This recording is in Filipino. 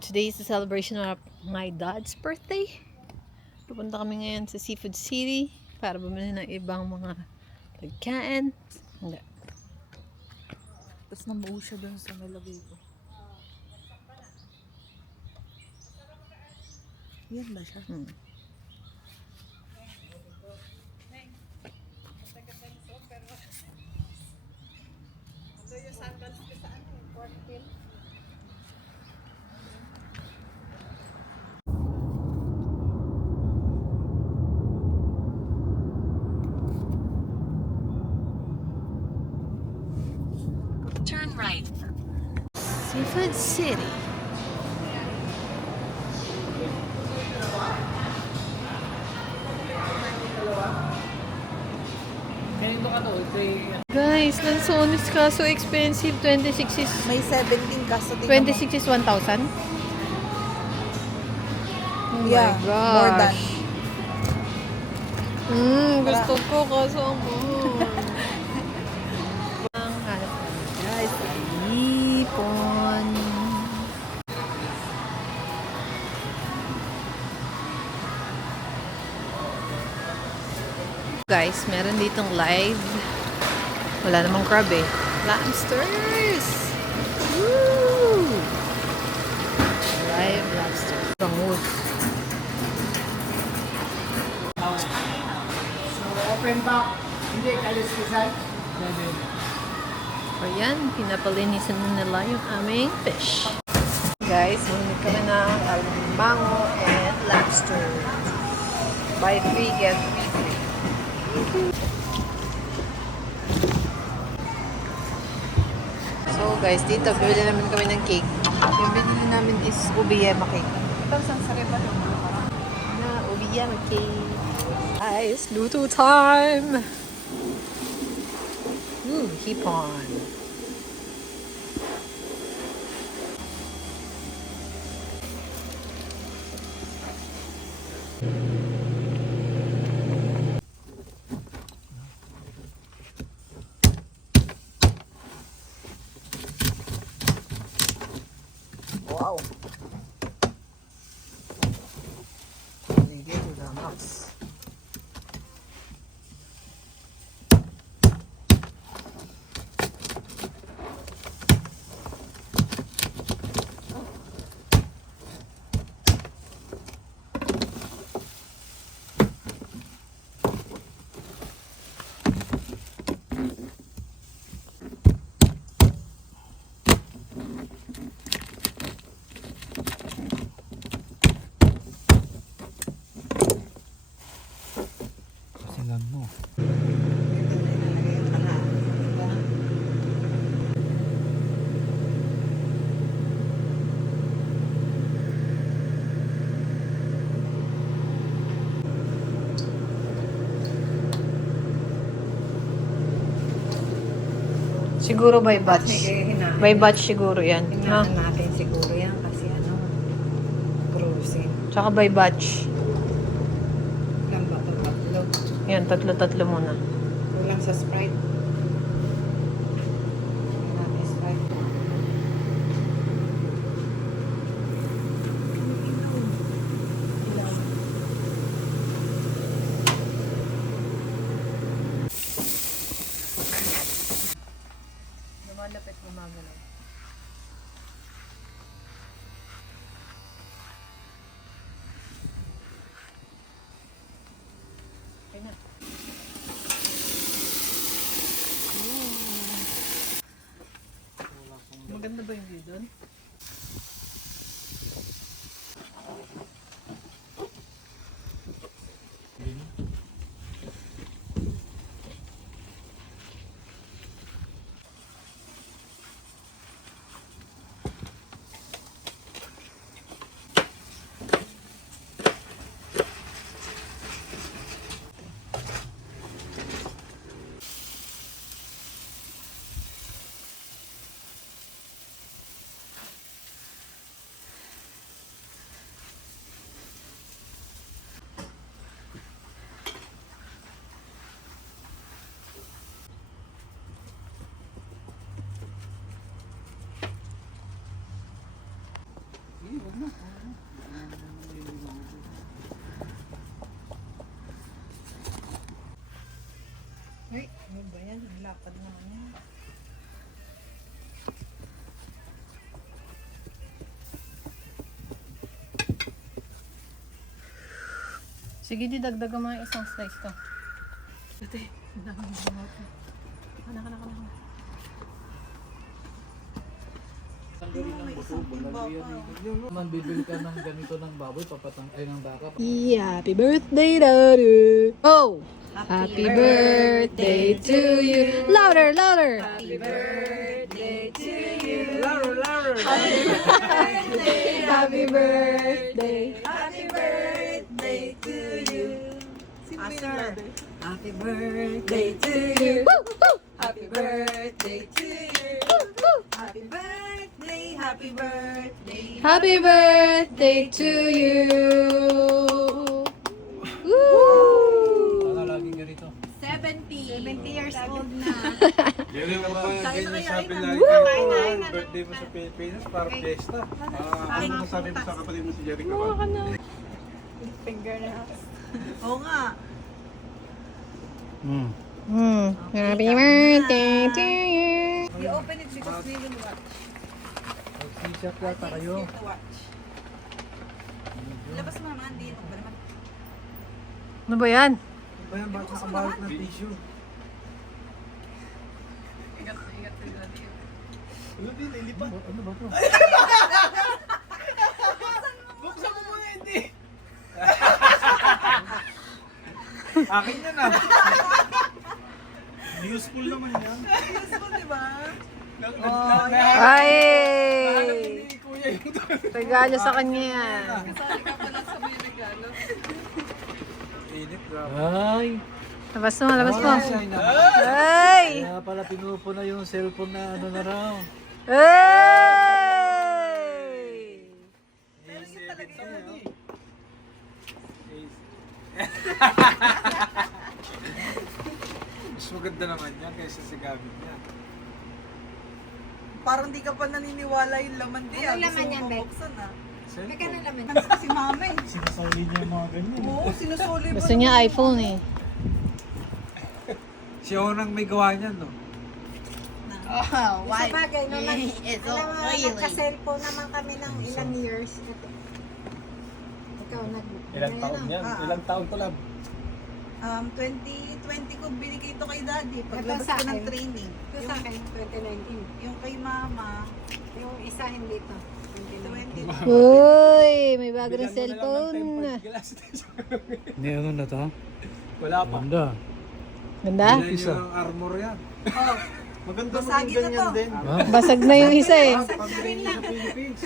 Today is the celebration of my dad's birthday. Pupunta kami ngayon sa Seafood City para bumili ng ibang mga pagkain. Hindi. Tapos namuo siya dun sa nilagay ko. Yan ba siya? Turn right. Seafood City. Guys, Lanzones ka so expensive. 26 is May 17 kaso di 26 is 1,000. Oh Yeah, my gosh. more than. Gusto ko kaso ang mahal. Ang hanap namin guys, ipon. Guys, meron ditong live. Wala namang crab eh. Lobsters! Woo! Live lobster. Bangus. Open back, hindi kaliskisan. Ayan, pinapalinisan na nila yung aming fish. Guys, bumili kami ng alimango and lobster. Buy 3, get 3 free. So guys, dito bibili namin kami ng cake. Yung binili namin is ubiyema cake. Ito, saan sa riba yung na ubiyema cake. Guys, luto time! Hipon. Wow! Ready to the max. Silan mo. Siguro by batch. By batch siguro yan. Ha? Hinaan natin siguro yan kasi cruising. Tsaka by batch. Ilan ba ito? Tatlo. Yan, tatlo-tatlo muna. Kulang sa Sprite. Natin Sprite. Lumalapit gumagalaw. Okay na. Maganda ba yung view doon? Ay, ano ba yan? Ang lapad naman yan. Sige, di dagdagan mo yung isang slice to. Ate, ang daming bunot. Anak. Man, bibili ka ng ganito ng baboy, ng baka. Happy birthday, Daddy! Oh! Happy birthday to you! Louder! Happy birthday to you. Happy birthday! Happy birthday to you. Sir. Happy birthday to you. Happy birthday to you. Happy birthday, happy birthday. Happy birthday to you! Woo! Ano laging ganito? 70 years old na. Yan ang mga ganyan sabi na birthday mo sa Pilipinas para fiesta. Ano masabi mo sa kapatid mo si Jericho? Oo nga. Happy birthday to you! You open it because we will watch. Mag-siyak yata kayo. Here to watch. Labas mo naman, di ba naman? Ano ba yan? Bayan, bakit nakabalot ng tissue? Ano din, ilipat? Ano ba ito? Buksan mo muna, hindi! Akin yan ah! Useful naman yan. Useful, di ba? Ay! Ni Kuya yung Regalo sa kanya yan. Kasali ka pala sa may regalo. init, grabe. Ay! Labas mo. Ay! Ay! Kaya pala pinupuna yung cellphone na ano na raw. Ay! Mas maganda naman yan kaysa sa gamit niya. Parang di ka pa naniniwala yung laman di. Ano laman yan, Beck? Buksan ah. Cellphone. Ano si mama eh. Sinasawli niya yung mga ganyan. Oo, sinusuli mo. Gusto niya iPhone eh. Siya unang may gawa niyan, no? Oh, Sa bagay, no, It's alam mo, nagka-cellphone naman kami ng ilang years. Ikaw, Ilang taon yan? Ilang taon ko lang? 2020 ko binigay ito kay daddy. Ito Paglabas sa ko ng akin. training. Ito sa akin, 2019. Yung kay mama, Yung isa hindi to. 20. Uy, may bago rin cellphone. Hindi, ano na to? Wala pa. Ganda. Ganda? Yan yung armor yan. Oh, Maganda basagin na to. Ha? Basag na yung isa eh. Pambili niya sa Philippines.